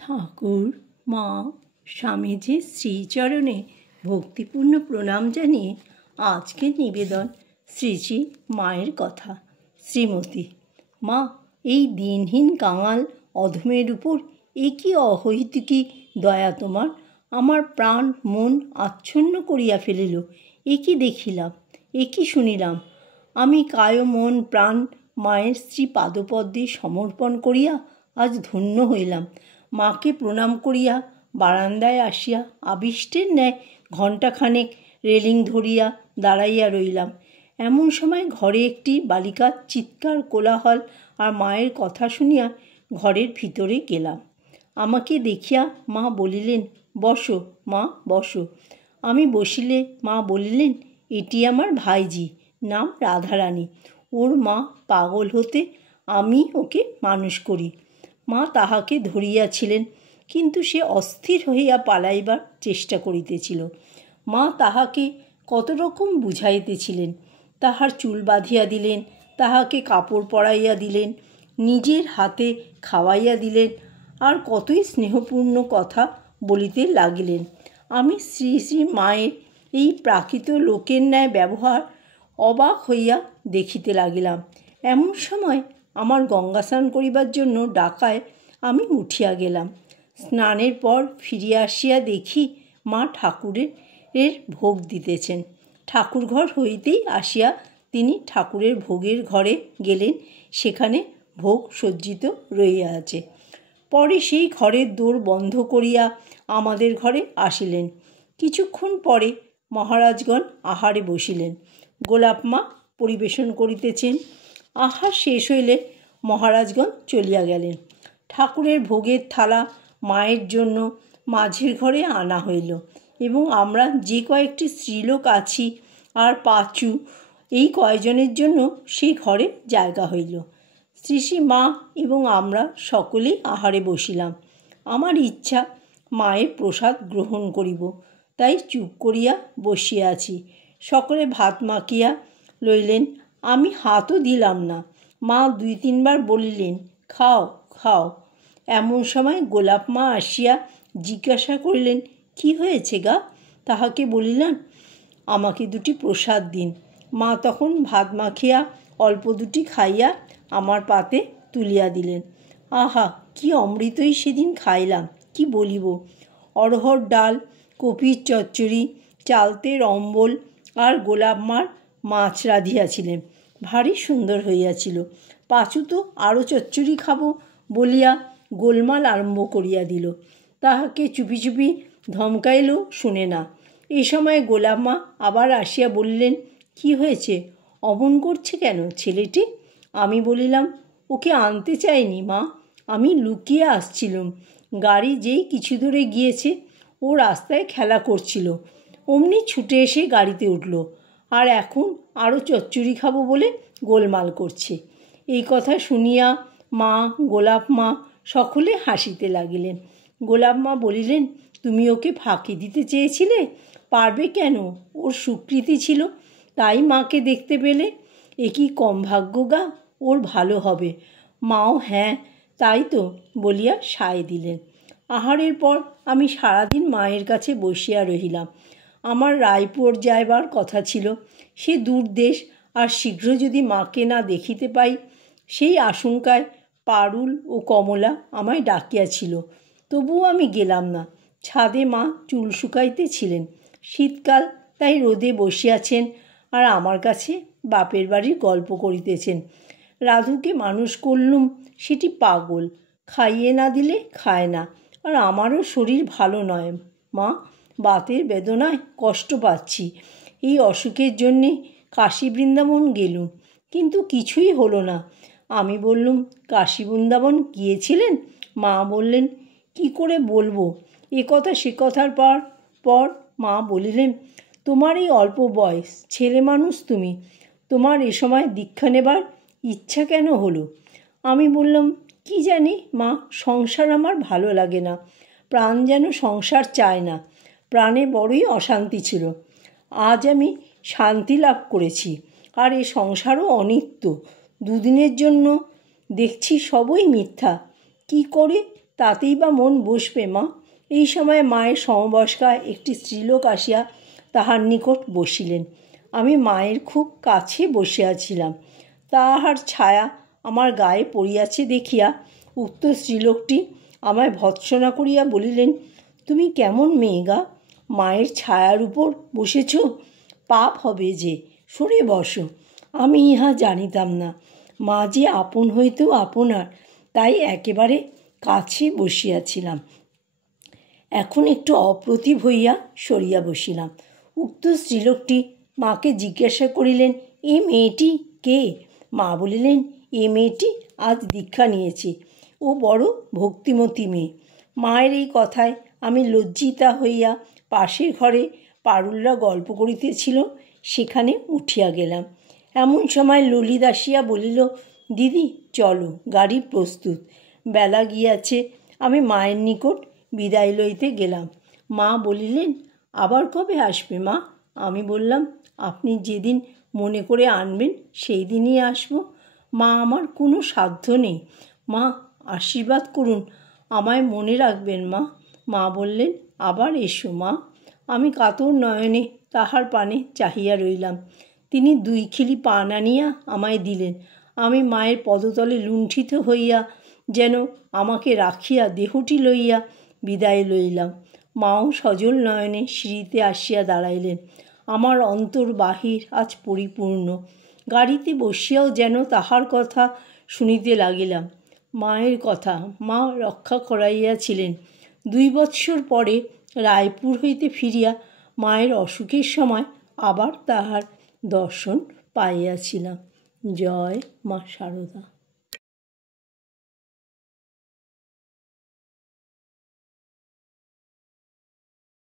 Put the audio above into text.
ঠাকুর, মা, স্বামীজির শ্রীচরণে ভক্তিপূর্ণ প্রণাম জানিয়ে আজকের নিবেদন শ্রী শ্রী মায়ের কথা। শ্রীমতী মা, এই দিনহীন কাঙাল অধমের উপর এ কি অহৈতুকী দয়া তোমার! আমার প্রাণ মন আচ্ছন্ন করিয়া ফেলিল। এ কি দেখিলাম, এ কি শুনিলাম! আমি কায় মন প্রাণ মায়ের শ্রী পাদপদ্মে সমর্পণ করিয়া আজ ধন্য হইলাম। মাকে প্রণাম করিয়া বারান্দায় আসিয়া আবিষ্টের ন্যায় ঘণ্টাখানেক রেলিং ধরিয়া দাঁড়াইয়া রইলাম। এমন সময় ঘরে একটি বালিকার চিৎকার কোলাহল আর মায়ের কথা শুনিয়া ঘরের ভিতরে গেলাম। আমাকে দেখিয়া মা বলিলেন, বসো মা, বসো। আমি বসিলে মা বলিলেন, এটি আমার ভাইজি, নাম রাধারানী। ওর মা পাগল হতে আমি ওকে মানুষ করি। মা তাহাকে ধরিয়াছিলেন, কিন্তু সে অস্থির হইয়া পালাইবার চেষ্টা করিতেছিল। মা তাহাকে কত রকম বুঝাইতেছিলেন। তাহার চুল বাঁধিয়া দিলেন, তাহাকে কাপড় পরাইয়া দিলেন, নিজের হাতে খাওয়াইয়া দিলেন, আর কতই স্নেহপূর্ণ কথা বলিতে লাগিলেন। আমি শ্রী শ্রী মায়ের এই প্রাকৃত লোকের ন্যায় ব্যবহার অবাক হইয়া দেখিতে লাগিলাম। এমন সময় আমার গঙ্গা স্নান করিবার জন্য ডাকায় আমি উঠিয়া গেলাম। স্নানের পর ফিরিয়া আসিয়া দেখি মা ঠাকুরের ভোগ দিতেছেন। ঠাকুরঘর হইতেই আসিয়া তিনি ঠাকুরের ভোগের ঘরে গেলেন। সেখানে ভোগ সজ্জিত রহিয়া আছে। পরে সেই ঘরের দোর বন্ধ করিয়া আমাদের ঘরে আসিলেন। কিছুক্ষণ পরে মহারাজগণ আহারে বসিলেন। গোলাপ মা পরিবেশন করিতেছেন। আহার শেষ হইলে মহারাজগণ চলিয়া গেলেন। ঠাকুরের ভোগের থালা মায়ের জন্য মাঝের ঘরে আনা হইল এবং আমরা যে কয়েকটি স্ত্রীলোক আছি আর পাঁচু, এই কয়জনের জন্য সেই ঘরে জায়গা হইল। শ্রী শ্রী মা এবং আমরা সকলেই আহারে বসিলাম। আমার ইচ্ছা মায়ের প্রসাদ গ্রহণ করিব, তাই চুপ করিয়া বসিয়া আছি। সকলে ভাত মাখিয়া লইলেন, আমি হাতও দিলাম না। মা 2-3 বার বলিলেন, খাও খাও। এমন সময় গোলাপ মা আসিয়া জিজ্ঞাসা করিলেন, কি হয়েছে গা? তাহাকে বলিলাম, আমাকে 2টি প্রসাদ দিন। মা তখন ভাত মাখিয়া অল্প 2টি খাইয়া আমার পাতে তুলিয়া দিলেন। আহা, কি অমৃতই সেদিন খাইলাম, কি বলিব! অড়হর ডাল, কপির চচ্চড়ি, চালতের অম্বল আর গোলাপ মার মাছ রাঁধিয়াছিলেন। ভারী সুন্দর হইয়াছিল। পাঁচু তো আরও চচ্চড়ি খাবো বলিয়া গোলমাল আরম্ভ করিয়া দিল। তাহাকে চুপি চুপি ধমকাইলেও শুনে না। এই সময় গোলাপ মা আবার আসিয়া বললেন, কি হয়েছে, অমন করছে কেন ছেলেটি? আমি বলিলাম, ওকে আনতে চাইনি মা, আমি লুকিয়ে আসছিলাম। গাড়ি যেই কিছু দূরে গিয়েছে ও রাস্তায় খেলা করছিল, অমনি ছুটে এসে গাড়িতে উঠল, আর এখন আরও চচ্চড়ি খাবো বলে গোলমাল করছে। এই কথা শুনিয়া মা, গোলাপ মা সকলে হাসিতে লাগিলেন। গোলাপ মা বলিলেন, তুমি ওকে ফাঁকি দিতে চেয়েছিলে, পারবে কেন? ওর সুকৃতি ছিল, তাই মাকে দেখতে পেলে। এ কি কম ভাগ্য গা, ওর ভালো হবে। মাও হ্যাঁ তাই তো বলিয়া সায় দিলেন। আহারের পর আমি সারাদিন মায়ের কাছে বসিয়া রহিলাম। আমার রায়পুর যাইবার কথা ছিল। সে দূর দেশ, আর শীঘ্র যদি মাকে না দেখিতে পাই, সেই আশঙ্কায় পারুল ও কমলা আমায় ডাকিয়াছিল। তবুও আমি গেলাম না। ছাদে মা চুল শুকাইতেছিলেন। শীতকাল, তাই রোদে বসিয়াছেন আর আমার কাছে বাপের বাড়ির গল্প করিতেছেন। রাধুকে মানুষ করলুম, সেটি পাগল, খাইয়ে না দিলে খায় না। আর আমারও শরীর ভালো নয় মা, বাতের বেদনায় কষ্ট পাচ্ছি। এই অসুখের জন্যে কাশী বৃন্দাবন গেলুম, কিন্তু কিছুই হলো না। আমি বললুম, কাশী বৃন্দাবন গিয়েছিলেন? মা বললেন, কি করে বলবো। এ কথা সে কথার পর মা বলিলেন, তোমার এই অল্প বয়স, ছেলে মানুষ তুমি, তোমার এ সময় দীক্ষা নেবার ইচ্ছা কেন হলো? আমি বললাম, কি জানি মা, সংসার আমার ভালো লাগে না। প্রাণ যেন সংসার চায় না। প্রাণে বড়ই অশান্তি ছিল। আজ আমি শান্তি লাভ করেছি, আর এ সংসারও অনিত্য। 2 দিনের জন্য দেখছি সবই মিথ্যা। কি করে তাতেই বা মন বসবে মা। এই সময় মায়ের সমবয়স্কা একটি স্ত্রীলোক আসিয়া তাহার নিকট বসিলেন। আমি মায়ের খুব কাছে বসিয়াছিলাম। তাহার ছায়া আমার গায়ে পড়িয়াছে দেখিয়া উক্ত স্ত্রীলোকটি আমায় ভৎসনা করিয়া বলিলেন, তুমি কেমন মেয়ে গা, মায়ের ছায়ার উপর বসেছ? পাপ হবে যে, সরে বসো। আমি ইহা জানিতাম না, মা যে আপন হইতেও আপনার, তাই একেবারে কাছে বসিয়াছিলাম। এখন একটু অপ্রতিভ হইয়া সরিয়া বসিলাম। উক্ত স্ত্রীলোকটি মাকে জিজ্ঞাসা করিলেন, এ মেয়েটি কে? মা বলিলেন, এ মেয়েটি আজ দীক্ষা নিয়েছে, ও বড় ভক্তিমতী মেয়ে। মায়ের এই কথায় আমি লজ্জিতা হইয়া পাশের ঘরে পারুলরা গল্প করিতেছিল, সেখানে উঠিয়া গেলাম। এমন সময় ললিত আসিয়া বলিল, দিদি চলো, গাড়ি প্রস্তুত, বেলা গিয়াছে। আমি মায়ের নিকট বিদায় লইতে গেলাম। মা বলিলেন, আবার কবে আসবে মা? আমি বললাম, আপনি যেদিন মনে করে আনবেন সেই দিনই আসব। মা, আমার কোনো সাধ্য নেই। মা, আশীর্বাদ করুন, আমায় মনে রাখবেন মা। মা বললেন, আবার এসো মা। আমি কাতর নয়নে তাহার পানে চাহিয়া রইলাম। তিনি 2 খিলি পান আনিয়া আমায় দিলেন। আমি মায়ের পদতলে লুণ্ঠিত হইয়া যেন আমাকে রাখিয়া দেহটি লইয়া বিদায় লইলাম। মাও সজল নয়নে সিঁড়িতে আসিয়া দাঁড়াইলেন। আমার অন্তর বাহির আজ পরিপূর্ণ। গাড়িতে বসিয়াও যেন তাহার কথা শুনিতে লাগিলাম। মায়ের কথা মা রক্ষা করাইয়াছিলেন। 2 বৎসর পরে রায়পুর হইতে ফিরিয়া মায়ের অসুখের সময় আবার তাহার দর্শন পাইয়াছিলাম। জয় মা শারদা।